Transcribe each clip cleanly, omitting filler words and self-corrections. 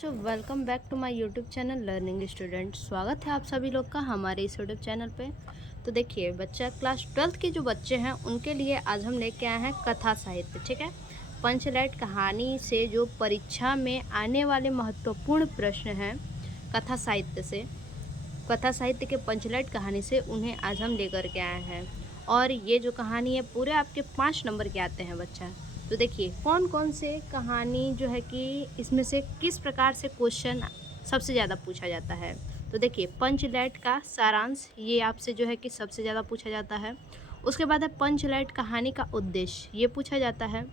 तो welcome back to my YouTube channel learning student. स्वागत है आप सभी लोग का हमारे इस यूट्यूब चैनल पे। तो देखिए बच्चा क्लास 12th के जो बच्चे हैं उनके लिए आज हम लेके आए हैं कथा साहित्य। ठीक है, पंचलाइट कहानी से जो परीक्षा में आने वाले महत्वपूर्ण प्रश्न हैं कथा साहित्य से, कथा साहित्य के पंचलाइट कहानी से उन्हें आज हम लेकर के आए हैं। और ये जो कहानी है पूरे आपके 5 नंबर के आते हैं बच्चा। तो देखिए कौन कौन से कहानी जो है कि इसमें से किस प्रकार से क्वेश्चन सबसे ज़्यादा पूछा जाता है। तो देखिए पंचलाइट का सारांश ये आपसे जो है कि सबसे ज़्यादा पूछा जाता है। उसके बाद है पंचलाइट कहानी का उद्देश्य, ये पूछा जाता है।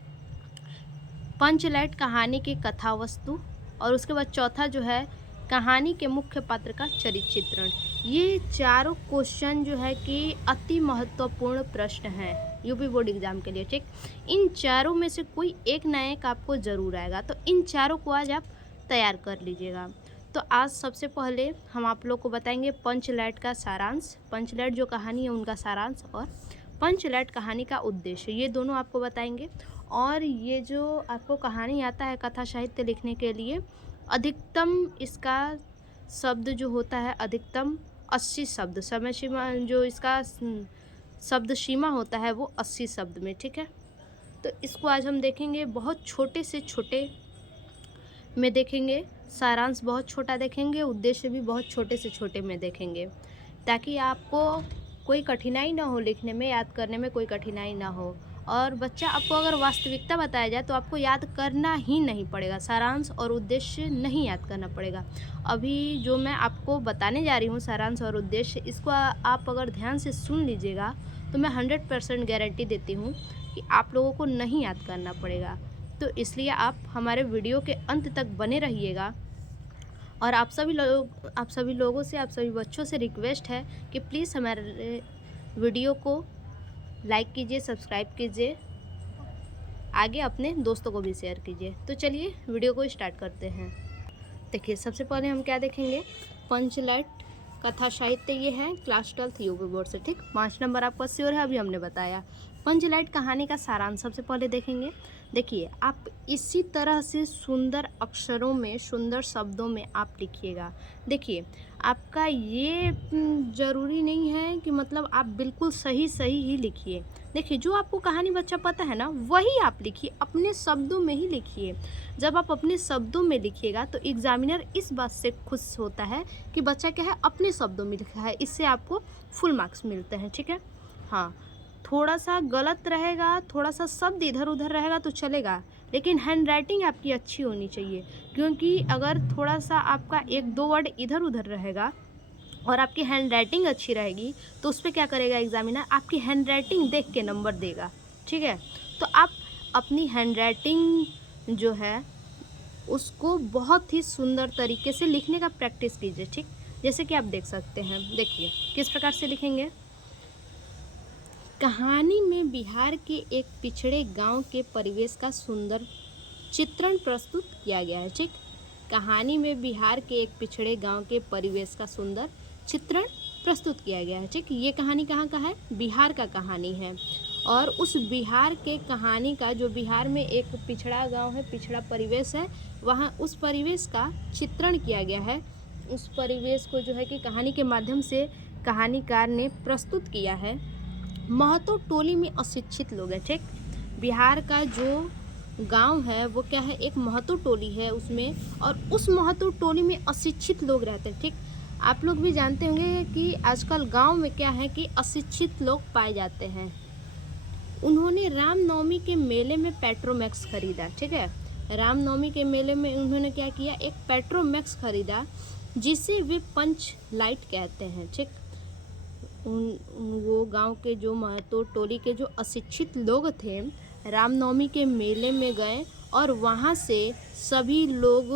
पंचलाइट कहानी की कथा वस्तु, और उसके बाद चौथा जो है कहानी के मुख्य पात्र का चरित्र चित्रण। ये चारों क्वेश्चन जो है कि अति महत्वपूर्ण प्रश्न हैं यूपी बोर्ड एग्जाम के लिए। ठीक, इन चारों में से कोई एक ना एक आपको ज़रूर आएगा, तो इन चारों को आज आप तैयार कर लीजिएगा। तो आज सबसे पहले हम आप लोग को बताएंगे पंचलाइट का सारांश, पंचलाइट जो कहानी है उनका सारांश, और पंचलाइट कहानी का उद्देश्य, ये दोनों आपको बताएंगे। और ये जो आपको कहानी आता है कथा साहित्य लिखने के लिए, अधिकतम इसका शब्द जो होता है अधिकतम 80 शब्द, समय सीमा जो इसका शब्द सीमा होता है वो 80 शब्द में। ठीक है, तो इसको आज हम देखेंगे बहुत छोटे से छोटे में देखेंगे, सारांश बहुत छोटा देखेंगे, उद्देश्य भी बहुत छोटे से छोटे में देखेंगे, ताकि आपको कोई कठिनाई ना हो, लिखने में याद करने में कोई कठिनाई ना हो। और बच्चा आपको अगर वास्तविकता बताया जाए तो आपको याद करना ही नहीं पड़ेगा, सारांश और उद्देश्य नहीं याद करना पड़ेगा। अभी जो मैं आपको बताने जा रही हूँ सारांश और उद्देश्य, इसको आप अगर ध्यान से सुन लीजिएगा तो मैं 100% गारंटी देती हूँ कि आप लोगों को नहीं याद करना पड़ेगा। तो इसलिए आप हमारे वीडियो के अंत तक बने रहिएगा। और आप सभी लोगों से, आप सभी बच्चों से रिक्वेस्ट है कि प्लीज़ हमारे वीडियो को लाइक कीजिए, सब्सक्राइब कीजिए, आगे अपने दोस्तों को भी शेयर कीजिए। तो चलिए वीडियो को स्टार्ट करते हैं। देखिए सबसे पहले हम क्या देखेंगे, पंचलाइट कथा साहित्य, ये है क्लास 12th यूपी बोर्ड से। ठीक, 5 नंबर आपका श्योर है, अभी हमने बताया। पंचलाइट कहानी का सारांश सबसे पहले देखेंगे। देखिए आप इसी तरह से सुंदर अक्षरों में, सुंदर शब्दों में आप लिखिएगा। देखिए आपका ये ज़रूरी नहीं है कि मतलब आप बिल्कुल सही सही ही लिखिए। देखिए जो आपको कहानी बच्चा पता है ना वही आप लिखिए, अपने शब्दों में ही लिखिए। जब आप अपने शब्दों में लिखिएगा तो एग्जामिनर इस बात से खुश होता है कि बच्चा क्या है अपने शब्दों में लिखा है, इससे आपको फुल मार्क्स मिलते हैं। ठीक है, हाँ थोड़ा सा गलत रहेगा, थोड़ा सा शब्द इधर उधर रहेगा तो चलेगा, लेकिन हैंड राइटिंग आपकी अच्छी होनी चाहिए। क्योंकि अगर थोड़ा सा आपका 1-2 वर्ड इधर उधर रहेगा और आपकी हैंड राइटिंग अच्छी रहेगी तो उस पर क्या करेगा एग्जामिनर, आपकी हैंड राइटिंग देख के नंबर देगा। ठीक है, तो आप अपनी हैंड राइटिंग जो है उसको बहुत ही सुंदर तरीके से लिखने का प्रैक्टिस कीजिए। ठीक, जैसे कि आप देख सकते हैं, देखिए किस प्रकार से लिखेंगे। कहानी में बिहार के एक पिछड़े गांव के परिवेश का सुंदर चित्रण प्रस्तुत किया गया है। ठीक, कहानी में बिहार के एक पिछड़े गांव के परिवेश का सुंदर चित्रण प्रस्तुत किया गया है। ठीक, ये कहानी कहाँ का है, बिहार का कहानी है। और उस बिहार के कहानी का, जो बिहार में एक पिछड़ा गांव है, पिछड़ा परिवेश है, वहाँ उस परिवेश का चित्रण किया गया है। उस परिवेश को जो है कि कहानी के माध्यम से कहानीकार ने प्रस्तुत किया है। महतो टोली में अशिक्षित लोग हैं। ठीक, बिहार का जो गांव है वो क्या है, एक महतो टोली है उसमें, और उस महतो टोली में अशिक्षित लोग रहते हैं। ठीक, आप लोग भी जानते होंगे कि आजकल गांव में क्या है कि अशिक्षित लोग पाए जाते हैं। उन्होंने रामनवमी के मेले में पेट्रोमैक्स खरीदा। ठीक है, रामनवमी के मेले में उन्होंने क्या किया, एक पेट्रोमैक्स खरीदा जिसे वे पंच लाइट कहते हैं। ठीक, वो गांव के जो महतो टोली के जो अशिक्षित लोग थे रामनवमी के मेले में गए और वहाँ से सभी लोग,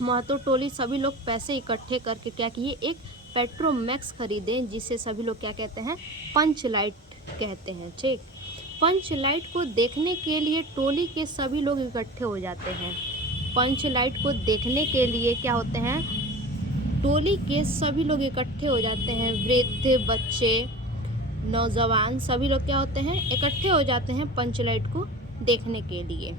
महतो टोली सभी लोग पैसे इकट्ठे करके क्या किए, एक पेट्रोमैक्स खरीदे जिसे सभी लोग क्या कहते हैं, पंच लाइट कहते हैं। ठीक, पंच लाइट को देखने के लिए टोली के सभी लोग इकट्ठे हो जाते हैं। पंच लाइट को देखने के लिए क्या होते हैं, टोली के सभी लोग इकट्ठे हो जाते हैं। वृद्ध, बच्चे, नौजवान सभी लोग क्या होते हैं, इकट्ठे हो जाते हैं पंचलाइट को देखने के लिए।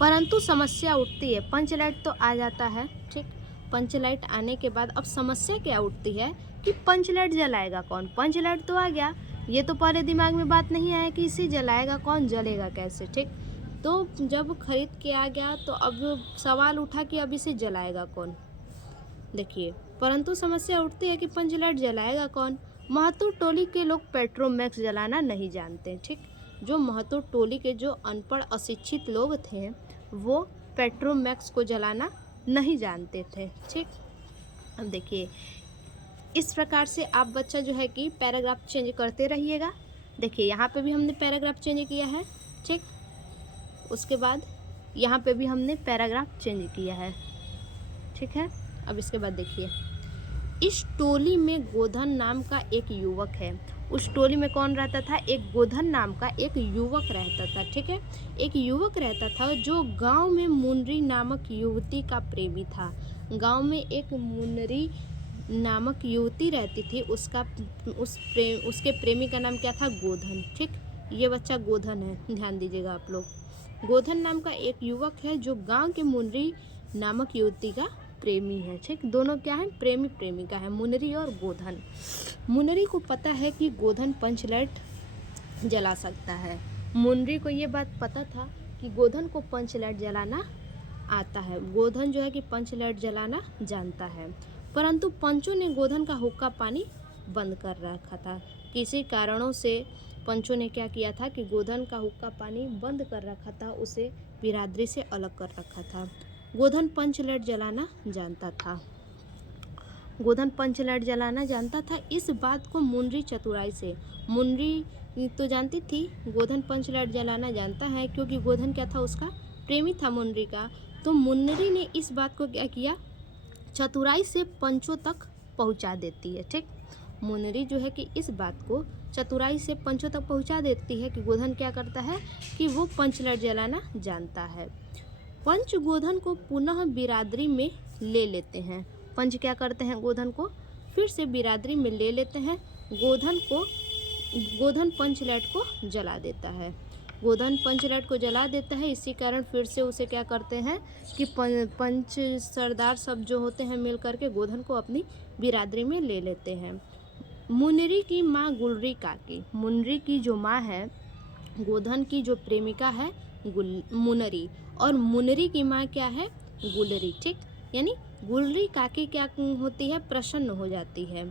परंतु समस्या उठती है। पंच लाइट तो आ जाता है, ठीक। पंच लाइट आने के बाद अब समस्या क्या उठती है कि पंच लाइट जलाएगा कौन। पंच लाइट तो आ गया, ये तो पहले दिमाग में बात नहीं आया कि इसे जलाएगा कौन, जलेगा कैसे, ठीक। तो जब खरीद के आ गया तो अब सवाल उठा कि अब इसे जलाएगा कौन। देखिए, परंतु समस्या उठती है कि पंच लाइट जलाएगा कौन। महतो टोली के लोग पेट्रोमैक्स जलाना नहीं जानते, ठीक। जो महतो टोली के जो अनपढ़ अशिक्षित लोग थे वो पेट्रोमैक्स को जलाना नहीं जानते थे, ठीक। अब देखिए, इस प्रकार से आप बच्चा जो है कि पैराग्राफ चेंज करते रहिएगा। देखिए, यहाँ पे भी हमने पैराग्राफ चेंज किया है, ठीक। उसके बाद यहाँ पे भी हमने पैराग्राफ चेंज किया है, ठीक है। अब इसके बाद देखिए, इस टोली में गोधन नाम का एक युवक है। उस टोली में कौन रहता था? एक गोधन नाम का एक युवक रहता था, ठीक है। एक युवक रहता था जो गांव में मुनरी नामक युवती का प्रेमी था। गांव में एक मुनरी नामक युवती रहती थी, उसके प्रेमी का नाम क्या था? गोधन, ठीक। ये बच्चा गोधन है, ध्यान दीजिएगा आप लोग। गोधन नाम का एक युवक है जो गांव के मुनरी नामक युवती का प्रेमी है, ठीक। दोनों क्या है? प्रेमी प्रेमिका है, मुनरी और गोधन। मुनरी को पता है कि गोधन पंच लाइट जला सकता है। मुनरी को ये बात पता था कि गोधन को पंच लाइट जलाना आता है। गोधन जो है कि पंच लाइट जलाना जानता है, परंतु पंचों ने गोधन का हुक्का पानी बंद कर रखा था। किसी कारणों से पंचों ने क्या किया था कि गोधन का हुक्का पानी बंद कर रखा था, उसे बिरादरी से अलग कर रखा था। गोधन पंच लाइट जलाना जानता था। गोधन पंच लाइट जलाना जानता था। इस बात को मुनरी चतुराई से, मुनरी तो जानती थी गोधन पंच लाइट जलाना जानता है, क्योंकि गोधन क्या था? उसका प्रेमी था मुनरी का। तो मुनरी ने इस बात को क्या किया? चतुराई से पंचों तक पहुंचा देती है, ठीक। मुनरी जो है कि इस बात को चतुराई से पंचों तक पहुंचा देती है कि गोधन क्या करता है कि वो पंच लाइट जलाना जानता है। पंच गोधन को पुनः बिरादरी में ले लेते हैं। पंच क्या करते हैं? गोधन को फिर से बिरादरी में ले लेते हैं। गोधन पंच लाइट को जला देता है। गोधन पंच लाइट को जला देता है, इसी कारण फिर से उसे क्या करते हैं कि पंच सरदार सब जो होते हैं मिल करके गोधन को अपनी बिरादरी में ले लेते हैं। मुनरी की माँ गुलरी काकी, मुनरी की जो माँ है, गोधन की जो प्रेमिका है मुनरी, और मुनरी की माँ क्या है? गुलरी, ठीक। यानी गुलरी काकी क्या होती है? प्रसन्न हो जाती है।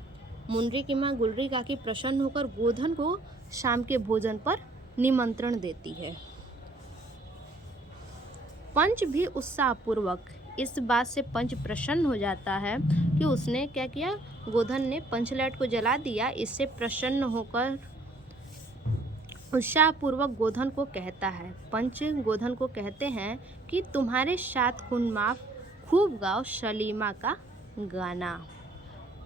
मुनरी की माँ गुलरी काकी प्रसन्न होकर गोधन को शाम के भोजन पर निमंत्रण देती है। पंच भी उत्साहपूर्वक, इस बात से पंच प्रसन्न हो जाता है कि उसने क्या किया? गोधन ने पंच लाइट को जला दिया। इससे प्रसन्न होकर उत्साहपूर्वक गोधन को कहता है, पंच गोधन को कहते हैं कि तुम्हारे साथ खून माफ, खूब गाओ सलीमा का गाना।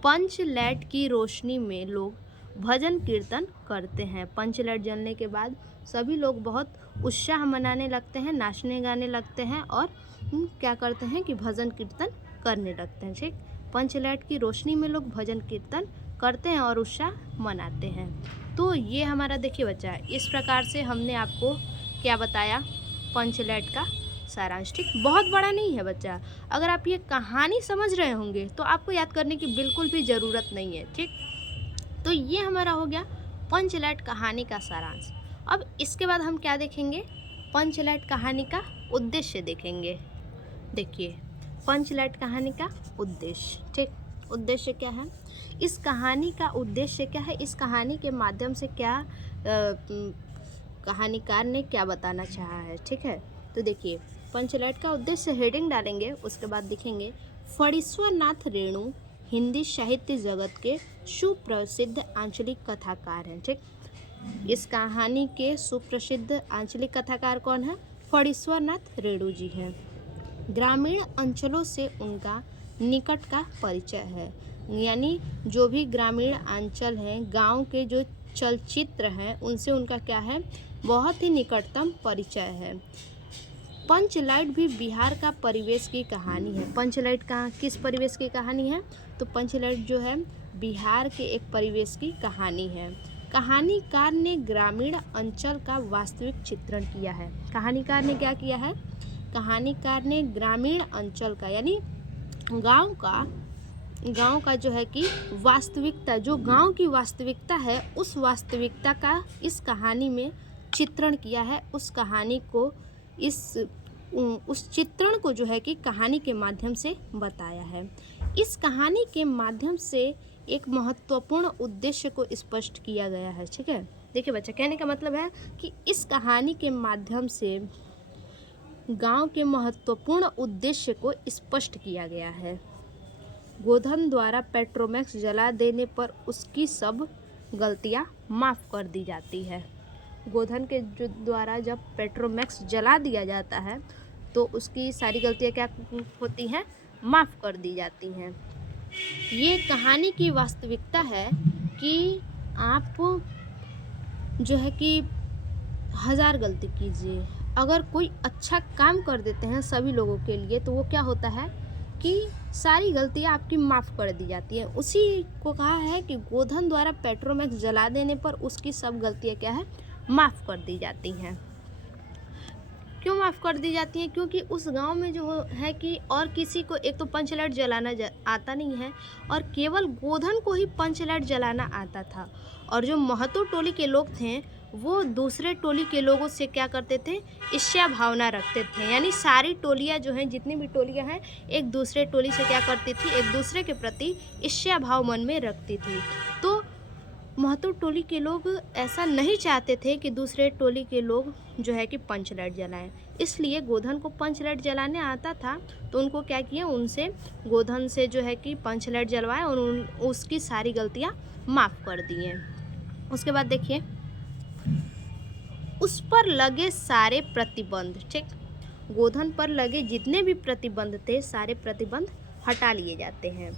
पंच लाइट की रोशनी में लोग भजन कीर्तन करते हैं। पंच लाइट जलने के बाद सभी लोग बहुत उत्साह मनाने लगते हैं, नाचने गाने लगते हैं और क्या करते हैं कि भजन कीर्तन करने लगते हैं, ठीक। पंच लाइट की रोशनी में लोग भजन कीर्तन करते हैं और उत्साह मनाते हैं। तो ये हमारा देखिए बच्चा, इस प्रकार से हमने आपको क्या बताया? पंच लाइट का सारांश, ठीक। बहुत बड़ा नहीं है बच्चा। अगर आप ये कहानी समझ रहे होंगे तो आपको याद करने की बिल्कुल भी ज़रूरत नहीं है, ठीक। तो ये हमारा हो गया पंच लाइट कहानी का सारांश। अब इसके बाद हम क्या देखेंगे? पंच लाइट कहानी का उद्देश्य देखेंगे। देखिए, पंच लाइट कहानी का उद्देश्य, ठीक। उद्देश्य क्या है? इस कहानी का उद्देश्य क्या है? इस कहानी के माध्यम से क्या कहानीकार ने क्या बताना चाहा है, ठीक है। तो देखिए, पंच लाइट का उद्देश्य हेडिंग डालेंगे, उसके बाद लिखेंगे फणीश्वर नाथ रेणु हिंदी साहित्य जगत के सुप्रसिद्ध आंचलिक कथाकार हैं, ठीक। इस कहानी के सुप्रसिद्ध आंचलिक कथाकार कौन है? फणीश्वर नाथ रेणु जी हैं। ग्रामीण अंचलों से उनका निकट का परिचय है, यानी जो भी ग्रामीण अंचल हैं, गांव के जो चलचित्र हैं, उनसे उनका क्या है? बहुत ही निकटतम परिचय है। पंच लाइट भी बिहार का परिवेश की कहानी है। पंच लाइट कहाँ किस परिवेश की कहानी है? तो पंच लाइट जो है बिहार के एक परिवेश की कहानी है। कहानीकार ने ग्रामीण अंचल का वास्तविक चित्रण किया है। कहानीकार ने क्या किया है? कहानीकार ने ग्रामीण अंचल का यानी गांव का जो है कि वास्तविकता, जो गांव की वास्तविकता है उस वास्तविकता का इस कहानी में चित्रण किया है। उस कहानी को उस चित्रण को जो है कि कहानी के माध्यम से बताया है। इस कहानी के माध्यम से एक महत्वपूर्ण उद्देश्य को स्पष्ट किया गया है। ठीक है, देखिए बच्चा, कहने का मतलब है कि इस कहानी के माध्यम से गांव के महत्वपूर्ण उद्देश्य को स्पष्ट किया गया है। गोधन द्वारा पेट्रोमैक्स जला देने पर उसकी सब गलतियां माफ़ कर दी जाती है। गोधन के जो द्वारा जब पेट्रोमैक्स जला दिया जाता है तो उसकी सारी गलतियां क्या होती हैं, माफ़ कर दी जाती हैं। ये कहानी की वास्तविकता है कि आप जो है कि 1000 गलती कीजिए, अगर कोई अच्छा काम कर देते हैं सभी लोगों के लिए तो वो क्या होता है कि सारी गलतियां आपकी माफ़ कर दी जाती हैं। उसी को कहा है कि गोधन द्वारा पेट्रोमैक्स जला देने पर उसकी सब गलतियां क्या है, माफ़ कर दी जाती हैं। क्यों माफ़ कर दी जाती हैं? क्योंकि उस गांव में जो है कि और किसी को एक तो पंच लाइट जलाना आता नहीं है और केवल गोधन को ही पंच लाइट जलाना आता था। और जो महतो टोली के लोग थे वो दूसरे टोली के लोगों से क्या करते थे, ईर्ष्या भावना रखते थे। यानी सारी टोलियां जो हैं, जितनी भी टोलियां हैं, एक दूसरे टोली से क्या करती थी, एक दूसरे के प्रति ईर्ष्या भाव मन में रखती थी। तो महतो टोली के लोग ऐसा नहीं चाहते थे कि दूसरे टोली के लोग जो है कि पंच लाइट जलाएं। इसलिए गोधन को पंच लाइट जलाने आता था तो उनको क्या किया, उनसे गोधन से जो है कि पंच लाइट जलवाए और उसकी सारी गलतियां माफ़ कर दिए। उसके बाद देखिए, उस पर लगे सारे प्रतिबंध, ठीक, गोधन पर लगे जितने भी प्रतिबंध थे सारे प्रतिबंध हटा लिए जाते हैं।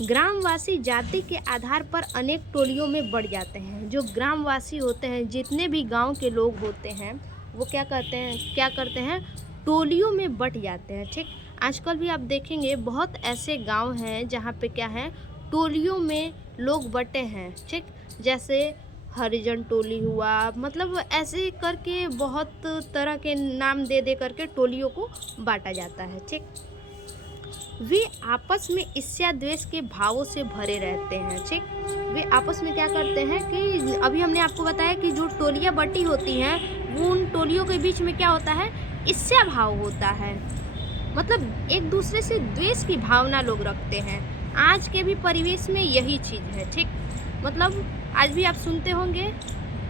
ग्रामवासी जाति के आधार पर अनेक टोलियों में बढ़ जाते हैं। जो ग्रामवासी होते हैं, जितने भी गांव के लोग होते हैं, वो क्या करते हैं, टोलियों में बट जाते हैं। ठीक, आजकल भी आप देखेंगे बहुत ऐसे गांव हैं जहाँ पे क्या है, टोलियों में लोग बटे हैं। ठीक, जैसे हरिजन टोली हुआ, मतलब ऐसे करके बहुत तरह के नाम दे करके टोलियों को बांटा जाता है। ठीक, वे आपस में ईर्ष्या द्वेष के भावों से भरे रहते हैं। ठीक, वे आपस में क्या करते हैं कि अभी हमने आपको बताया कि जो टोलियां बटी होती हैं वो उन टोलियों के बीच में क्या होता है, ईर्ष्या भाव होता है। मतलब एक दूसरे से द्वेष की भावना लोग रखते हैं। आज के भी परिवेश में यही चीज़ है। ठीक, मतलब आज भी आप सुनते होंगे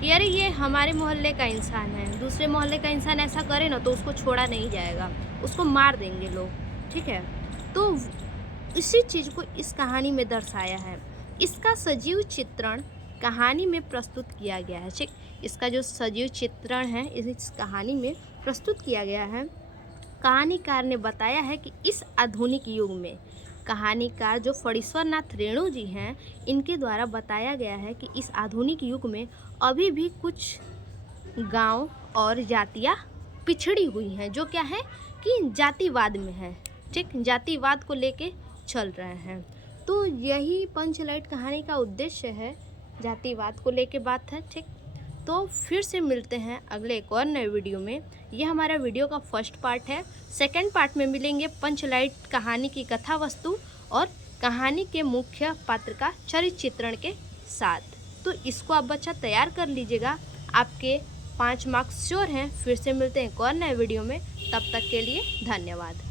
कि अरे ये हमारे मोहल्ले का इंसान है, दूसरे मोहल्ले का इंसान ऐसा करे ना तो उसको छोड़ा नहीं जाएगा, उसको मार देंगे लोग। ठीक है, तो इसी चीज़ को इस कहानी में दर्शाया है। इसका सजीव चित्रण कहानी में प्रस्तुत किया गया है। ठीक, इसका जो सजीव चित्रण है इस कहानी में प्रस्तुत किया गया है। कहानीकार ने बताया है कि इस आधुनिक युग में, कहानीकार जो फणीश्वर नाथ रेणु जी हैं, इनके द्वारा बताया गया है कि इस आधुनिक युग में अभी भी कुछ गांव और जातियां पिछड़ी हुई हैं, जो क्या है कि जातिवाद में है। ठीक, जातिवाद को लेके चल रहे हैं। तो यही पंचलाइट कहानी का उद्देश्य है, जातिवाद को लेके बात है। ठीक, तो फिर से मिलते हैं अगले एक और नए वीडियो में। यह हमारा वीडियो का फर्स्ट पार्ट है। सेकंड पार्ट में मिलेंगे पंचलाइट कहानी की कथा वस्तु और कहानी के मुख्य पात्र का चरित्र चित्रण के साथ। तो इसको आप बच्चा तैयार कर लीजिएगा, आपके 5 मार्क्स श्योर हैं। फिर से मिलते हैं एक और नए वीडियो में, तब तक के लिए धन्यवाद।